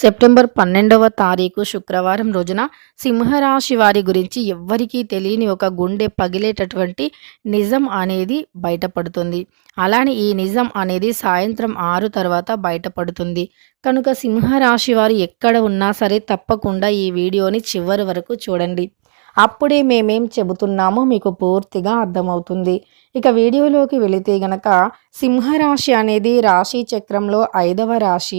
September పన్నెండవ తారీఖు శుక్రవారం రోజున సింహరాశి వారి గురించి ఎవ్వరికీ తెలియని ఒక గుండె పగిలేటటువంటి నిజం అనేది బయటపడుతుంది. అలానే ఈ నిజం అనేది సాయంత్రం ఆరు తర్వాత బయటపడుతుంది. కనుక సింహరాశి వారు ఎక్కడ ఉన్నా సరే తప్పకుండా ఈ వీడియోని చివరి వరకు చూడండి. అప్పుడే మేమేం చెబుతున్నామో మీకు పూర్తిగా అర్థమవుతుంది. ఇక వీడియోలోకి వెళితే గనక సింహరాశి అనేది రాశి చక్రంలో ఐదవ రాశి.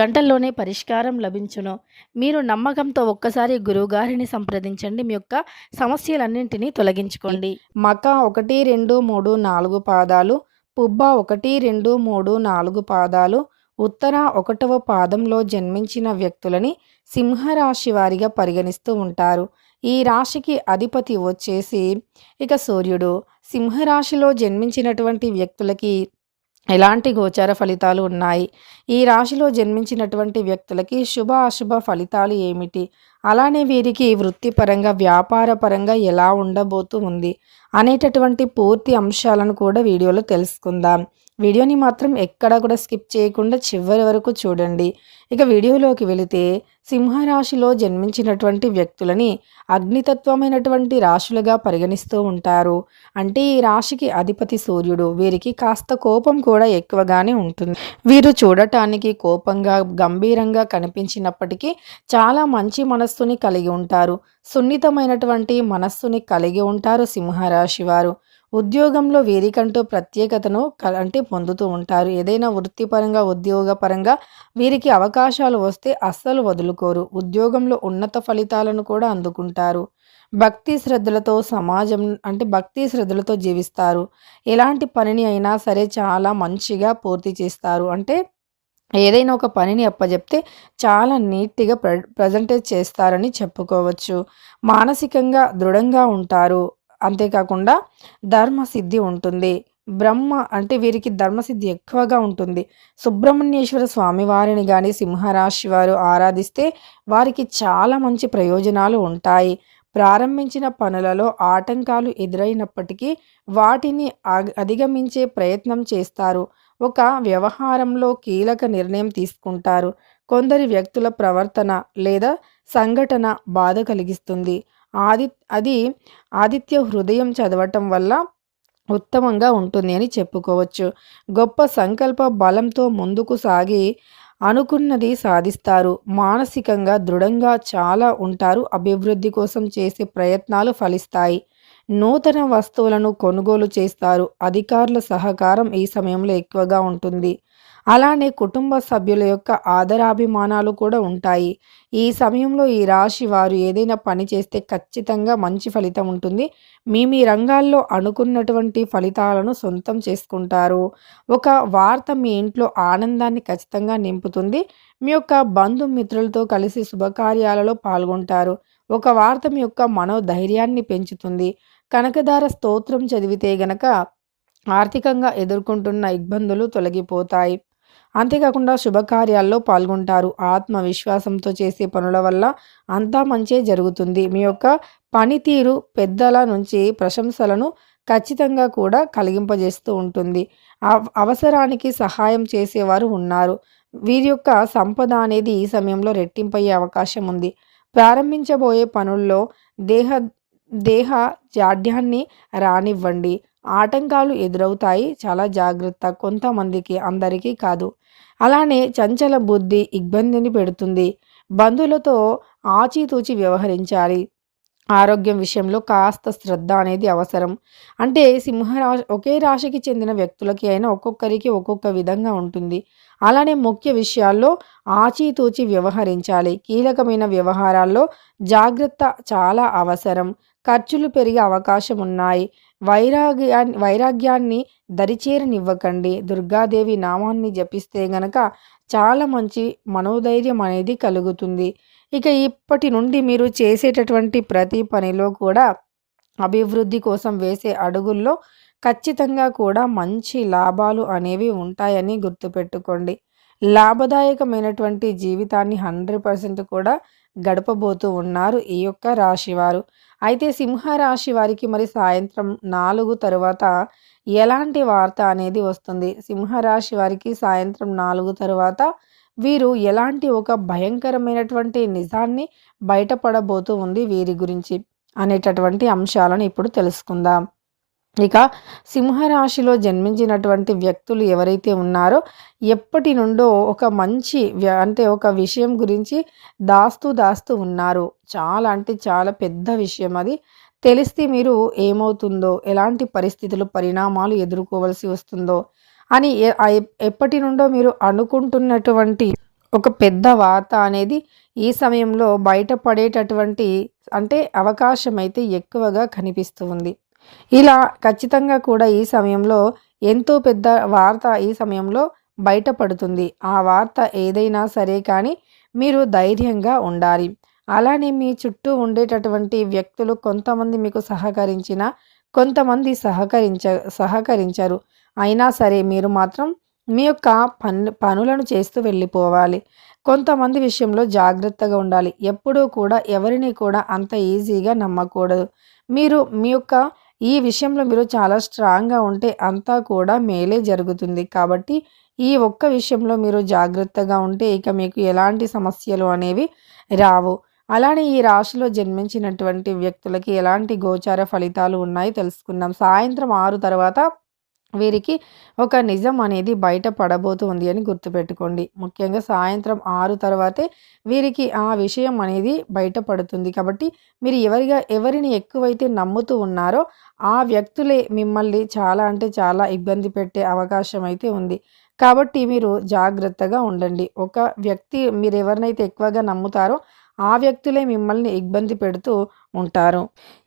గంటల్లోనే పరిష్కారం లభించును. మీరు నమ్మకంతో ఒక్కసారి గురువుగారిని సంప్రదించండి. మీ యొక్క సమస్యలన్నింటినీ తొలగించుకోండి. మక ఒకటి రెండు మూడు నాలుగు పాదాలు పుబ్బ ఒకటి రెండు మూడు నాలుగు పాదాలు ఉత్తర ఒకటవ పాదంలో జన్మించిన వ్యక్తులని సింహరాశి వారిగా పరిగణిస్తూ ఉంటారు. ఈ రాశికి అధిపతి వచ్చేసి ఇక సూర్యుడు. సింహరాశిలో జన్మించినటువంటి వ్యక్తులకి ఎలాంటి గోచార ఫలితాలు ఉన్నాయి? ఈ రాశిలో జన్మించినటువంటి వ్యక్తులకి శుభ అశుభ ఫలితాలు ఏమిటి? అలానే వీరికి వృత్తిపరంగా వ్యాపారపరంగా ఎలా ఉండబోతూ ఉంది అనేటటువంటి పూర్తి అంశాలను కూడా వీడియోలో తెలుసుకుందాం. వీడియోని మాత్రం ఎక్కడా కూడా స్కిప్ చేయకుండా చివరి వరకు చూడండి. ఇక వీడియోలోకి వెళితే సింహరాశిలో జన్మించినటువంటి వ్యక్తులని అగ్నితత్వమైనటువంటి రాశులుగా పరిగణిస్తూ ఉంటారు. అంటే ఈ రాశికి అధిపతి సూర్యుడు వీరికి కాస్త కోపం కూడా ఎక్కువగానే ఉంటుంది. వీరు చూడటానికి కోపంగా గంభీరంగా కనిపించినప్పటికీ చాలా మంచి మనస్సుని కలిగి ఉంటారు. సున్నితమైనటువంటి మనస్సుని కలిగి ఉంటారు సింహరాశి వారు. ఉద్యోగంలో వీరికంటూ ప్రత్యేకతను అంటే పొందుతూ ఉంటారు. ఏదైనా వృత్తిపరంగా ఉద్యోగపరంగా వీరికి అవకాశాలు వస్తే అస్సలు వదులుకోరు. ఉద్యోగంలో ఉన్నత ఫలితాలను కూడా అందుకుంటారు. భక్తి శ్రద్ధలతో సమాజం అంటే భక్తి శ్రద్ధలతో జీవిస్తారు. ఎలాంటి పనిని అయినా సరే చాలా మంచిగా పూర్తి చేస్తారు. అంటే ఏదైనా ఒక పనిని అప్పచెప్తే చాలా నీట్గా ప్ర ప్రజెంటేజ్ చేస్తారని చెప్పుకోవచ్చు. మానసికంగా దృఢంగా ఉంటారు. అంతేకాకుండా ధర్మసిద్ధి ఉంటుంది. బ్రహ్మ అంటే వీరికి ధర్మసిద్ధి ఎక్కువగా ఉంటుంది. సుబ్రహ్మణ్యేశ్వర స్వామి వారిని కానీ సింహరాశి వారు ఆరాధిస్తే వారికి చాలా మంచి ప్రయోజనాలు ఉంటాయి. ప్రారంభించిన పనులలో ఆటంకాలు ఎదురైనప్పటికీ వాటిని అధిగమించే ప్రయత్నం చేస్తారు. ఒక వ్యవహారంలో కీలక నిర్ణయం తీసుకుంటారు. కొందరి వ్యక్తుల ప్రవర్తన లేదా సంఘటన బాధ కలిగిస్తుంది. ఆది అది ఆదిత్య హృదయం చదవటం వల్ల ఉత్తమంగా ఉంటుంది అని చెప్పుకోవచ్చు. గొప్ప సంకల్ప బలంతో ముందుకు సాగి అనుకున్నది సాధిస్తారు. మానసికంగా దృఢంగా చాలా ఉంటారు. అభివృద్ధి కోసం చేసే ప్రయత్నాలు ఫలిస్తాయి. నూతన వస్తువులను కొనుగోలు చేస్తారు. అధికారుల సహకారం ఈ సమయంలో ఎక్కువగా ఉంటుంది. అలానే కుటుంబ సభ్యుల యొక్క ఆదరాభిమానాలు కూడా ఉంటాయి. ఈ సమయంలో ఈ రాశి వారు ఏదైనా పని చేస్తే ఖచ్చితంగా మంచి ఫలితం ఉంటుంది. మీ మీ రంగాల్లో అనుకున్నటువంటి ఫలితాలను సొంతం చేసుకుంటారు. ఒక వార్త మీ ఇంట్లో ఆనందాన్ని ఖచ్చితంగా నింపుతుంది. మీ యొక్క బంధుమిత్రులతో కలిసి శుభకార్యాలలో పాల్గొంటారు. ఒక వార్త మీ యొక్క మనోధైర్యాన్ని పెంచుతుంది. కనకదార స్తోత్రం చదివితే గనక ఆర్థికంగా ఎదుర్కొంటున్న ఇబ్బందులు తొలగిపోతాయి. అంతేకాకుండా శుభకార్యాల్లో పాల్గొంటారు. ఆత్మవిశ్వాసంతో చేసే పనుల వల్ల అంతా మంచే జరుగుతుంది. మీ యొక్క పనితీరు పెద్దల నుంచి ప్రశంసలను ఖచ్చితంగా కూడా కలిగింపజేస్తూ ఉంటుంది. అవ- అవసరానికి సహాయం చేసేవారు ఉన్నారు. వీరి యొక్క సంపద అనేది ఈ సమయంలో రెట్టింపయ్యే అవకాశం ఉంది. ప్రారంభించబోయే పనుల్లో దేహ దేహ జాడ్యాన్ని రానివ్వండి. ఆటంకాలు ఎదురవుతాయి. చాలా జాగ్రత్త. కొంతమందికి అందరికీ కాదు. అలానే చంచల బుద్ధి ఇబ్బందిని పెడుతుంది. బంధువులతో ఆచితూచి వ్యవహరించాలి. ఆరోగ్యం విషయంలో కాస్త శ్రద్ధ అనేది అవసరం. అంటే సింహరాశి ఒకే రాశికి చెందిన వ్యక్తులకి అయినా ఒక్కొక్కరికి ఒక్కొక్క విధంగా ఉంటుంది. అలానే ముఖ్య విషయాల్లో ఆచితూచి వ్యవహరించాలి. కీలకమైన వ్యవహారాల్లో జాగ్రత్త చాలా అవసరం. ఖర్చులు పెరిగే అవకాశం ఉన్నాయి. వైరాగ్యాన్ని వైరాగ్యాన్ని దరిచేరనివ్వకండి. దుర్గాదేవి నామాన్ని జపిస్తే గనక చాలా మంచి మనోధైర్యం అనేది కలుగుతుంది. ఇక ఇప్పటి నుండి మీరు చేసేటటువంటి ప్రతి పనిలో కూడా అభివృద్ధి కోసం వేసే అడుగుల్లో ఖచ్చితంగా కూడా మంచి లాభాలు అనేవి ఉంటాయని గుర్తుపెట్టుకోండి. లాభదాయకమైనటువంటి జీవితాన్ని హండ్రెడ్ పర్సెంట్ కూడా గడపబోతూ ఉన్నారు ఈ యొక్క రాశివారు. అయితే సింహరాశి వారికి మరి సాయంత్రం నాలుగు తరువాత ఎలాంటి వార్త అనేది వస్తుంది? సింహరాశి వారికి సాయంత్రం నాలుగు తరువాత వీరు ఎలాంటి ఒక భయంకరమైనటువంటి నిజాన్ని బయటపడబోతూ ఉంది వీరి గురించి అనేటటువంటి అంశాలను ఇప్పుడు తెలుసుకుందాం. ఇక సింహరాశిలో జన్మించినటువంటి వ్యక్తులు ఎవరైతే ఉన్నారో ఎప్పటి నుండో ఒక మంచి అంటే ఒక విషయం గురించి దాస్తూ దాస్తూ ఉన్నారు. చాలా అంటే చాలా పెద్ద విషయం అది. తెలిస్తే మీరు ఏమవుతుందో ఎలాంటి పరిస్థితులు పరిణామాలు ఎదుర్కోవలసి వస్తుందో అని ఎప్పటి నుండో మీరు అనుకుంటున్నటువంటి ఒక పెద్ద వార్త అనేది ఈ సమయంలో బయటపడేటటువంటి అంటే అవకాశం అయితే ఎక్కువగా కనిపిస్తుంది ఇలా ఖచ్చితంగా కూడా ఈ సమయంలో ఎంతో పెద్ద వార్త ఈ సమయంలో బయటపడుతుంది. ఆ వార్త ఏదైనా సరే కానీ మీరు ధైర్యంగా ఉండాలి. అలానే మీ చుట్టూ ఉండేటటువంటి వ్యక్తులు కొంతమంది మీకు సహకరించిన కొంతమంది సహకరించ సహకరించరు. అయినా సరే మీరు మాత్రం మీ యొక్క పను పనులను చేస్తూ వెళ్ళిపోవాలి. కొంతమంది విషయంలో జాగ్రత్తగా ఉండాలి. ఎప్పుడూ కూడా ఎవరిని కూడా అంత ఈజీగా నమ్మకూడదు. మీరు మీ యొక్క ఈ విషయంలో మీరు చాలా స్ట్రాంగ్గా ఉంటే అంతా కూడా మేలే జరుగుతుంది. కాబట్టి ఈ ఒక్క విషయంలో మీరు జాగ్రత్తగా ఉంటే ఇక మీకు ఎలాంటి సమస్యలు అనేవి రావు. అలానే ఈ రాశిలో జన్మించినటువంటి వ్యక్తులకి ఎలాంటి గోచార ఫలితాలు ఉన్నాయి తెలుసుకుందాం. సాయంత్రం ఆరు తర్వాత వీరికి ఒక నిజం అనేది బయట పడబోతుంది అని గుర్తుపెట్టుకోండి. ముఖ్యంగా సాయంత్రం ఆరు తర్వాతే వీరికి ఆ విషయం అనేది బయటపడుతుంది కాబట్టి మీరు ఎవరిగా ఎవరిని ఎక్కువైతే నమ్ముతూ ఉన్నారో ఆ వ్యక్తులే మిమ్మల్ని చాలా అంటే చాలా ఇబ్బంది పెట్టే అవకాశం అయితే ఉంది. కాబట్టి మీరు జాగ్రత్తగా ఉండండి. ఒక వ్యక్తి మీరు ఎవరినైతే ఎక్కువగా నమ్ముతారో ఆ వ్యక్తులే మిమ్మల్ని ఇబ్బంది పెడుతూ ఉంటారు.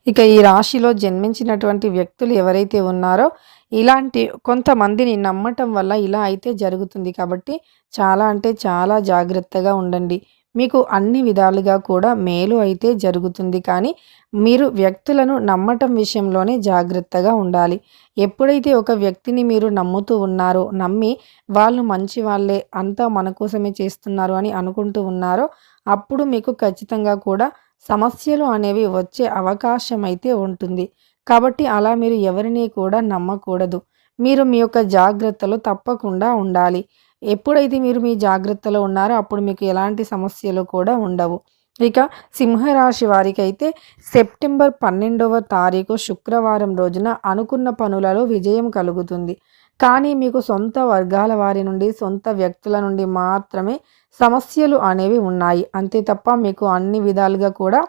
ఇక ఈ రాశిలో జన్మించినటువంటి వ్యక్తులు ఎవరైతే ఉన్నారో ఇలాంటి కొంతమందిని నమ్మటం వల్ల ఇలా అయితే జరుగుతుంది. కాబట్టి చాలా అంటే చాలా జాగ్రత్తగా ఉండండి. మీకు అన్ని విధాలుగా కూడా మేలు అయితే జరుగుతుంది. కానీ మీరు వ్యక్తులను నమ్మటం విషయంలోనే జాగ్రత్తగా ఉండాలి. ఎప్పుడైతే ఒక వ్యక్తిని మీరు నమ్ముతూ ఉన్నారో నమ్మి వాళ్ళు మంచి వాళ్ళే అంతా మన కోసమే చేస్తున్నారు అని అనుకుంటూ ఉన్నారో అప్పుడు మీకు ఖచ్చితంగా కూడా సమస్యలు అనేవి వచ్చే అవకాశం అయితే ఉంటుంది. కాబట్టి అలా మీరు ఎవరిని కూడా నమ్మకూడదు. మీరు మీ యొక్క జాగ్రత్తలు తప్పకుండా ఉండాలి. ఎప్పుడైతే మీరు మీ జాగ్రత్తలో ఉన్నారో అప్పుడు మీకు ఎలాంటి సమస్యలు కూడా ఉండవు. ఇక సింహరాశి వారికి అయితే సెప్టెంబర్ పన్నెండవ తారీఖు శుక్రవారం రోజున అనుకున్న పనులలో విజయం కలుగుతుంది. కానీ మీకు సొంత వర్గాల వారి నుండి సొంత వ్యక్తుల నుండి మాత్రమే సమస్యలు అనేవి ఉన్నాయి. అంతే తప్ప మీకు అన్ని విధాలుగా కూడా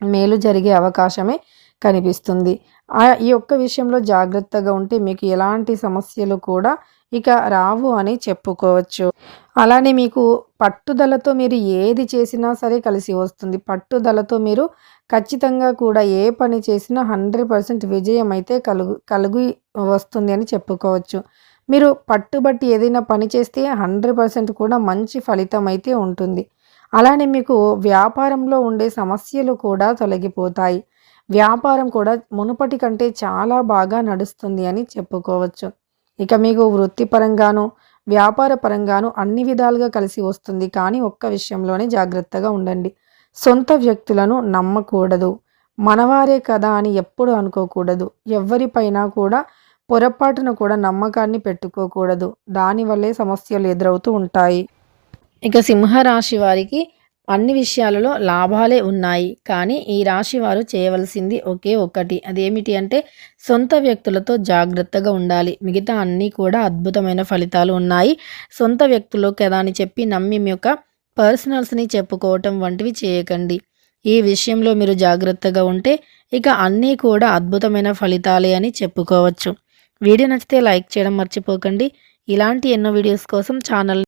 మేలు జరిగే అవకాశమే కనిపిస్తుంది. ఈ ఒక్క విషయంలో జాగ్రత్తగా ఉంటే మీకు ఎలాంటి సమస్యలు కూడా ఇక రావు అని చెప్పుకోవచ్చు. అలానే మీకు పట్టుదలతో మీరు ఏది చేసినా సరే కలిసి వస్తుంది. పట్టుదలతో మీరు ఖచ్చితంగా కూడా ఏ పని చేసినా హండ్రెడ్ పర్సెంట్ విజయం అయితే కలుగు కలుగు వస్తుంది అని చెప్పుకోవచ్చు. మీరు పట్టుబట్టి ఏదైనా పని చేస్తే హండ్రెడ్ పర్సెంట్ కూడా మంచి ఫలితం అయితే ఉంటుంది. అలానే మీకు వ్యాపారంలో ఉండే సమస్యలు కూడా తొలగిపోతాయి. వ్యాపారం కూడా మునుపటి కంటే చాలా బాగా నడుస్తుంది అని చెప్పుకోవచ్చు. ఇక మీకు వృత్తిపరంగాను వ్యాపార పరంగాను అన్ని విధాలుగా కలిసి వస్తుంది. కానీ ఒక్క విషయంలోనే జాగ్రత్తగా ఉండండి. సొంత వ్యక్తులను నమ్మకూడదు. మనవారే కదా అని ఎప్పుడు అనుకోకూడదు. ఎవరిపైన కూడా పొరపాటున కూడా నమ్మకాన్ని పెట్టుకోకూడదు. దానివల్లే సమస్యలు ఎదురవుతూ ఉంటాయి. ఇక సింహరాశి వారికి అన్ని విషయాలలో లాభాలే ఉన్నాయి. కానీ ఈ రాశి వారు చేయవలసింది ఒకే ఒక్కటి. అదేమిటి అంటే సొంత వ్యక్తులతో జాగ్రత్తగా ఉండాలి. మిగతా అన్నీ కూడా అద్భుతమైన ఫలితాలు ఉన్నాయి. సొంత వ్యక్తులు కదా అని చెప్పి నమ్మి మీ యొక్క పర్సనల్స్ని చెప్పుకోవటం వంటివి చేయకండి. ఈ విషయంలో మీరు జాగ్రత్తగా ఉంటే ఇక అన్నీ కూడా అద్భుతమైన ఫలితాలే అని చెప్పుకోవచ్చు. వీడియో నచ్చితే లైక్ చేయడం మర్చిపోకండి. ఇలాంటి ఎన్నో వీడియోస్ కోసం ఛానల్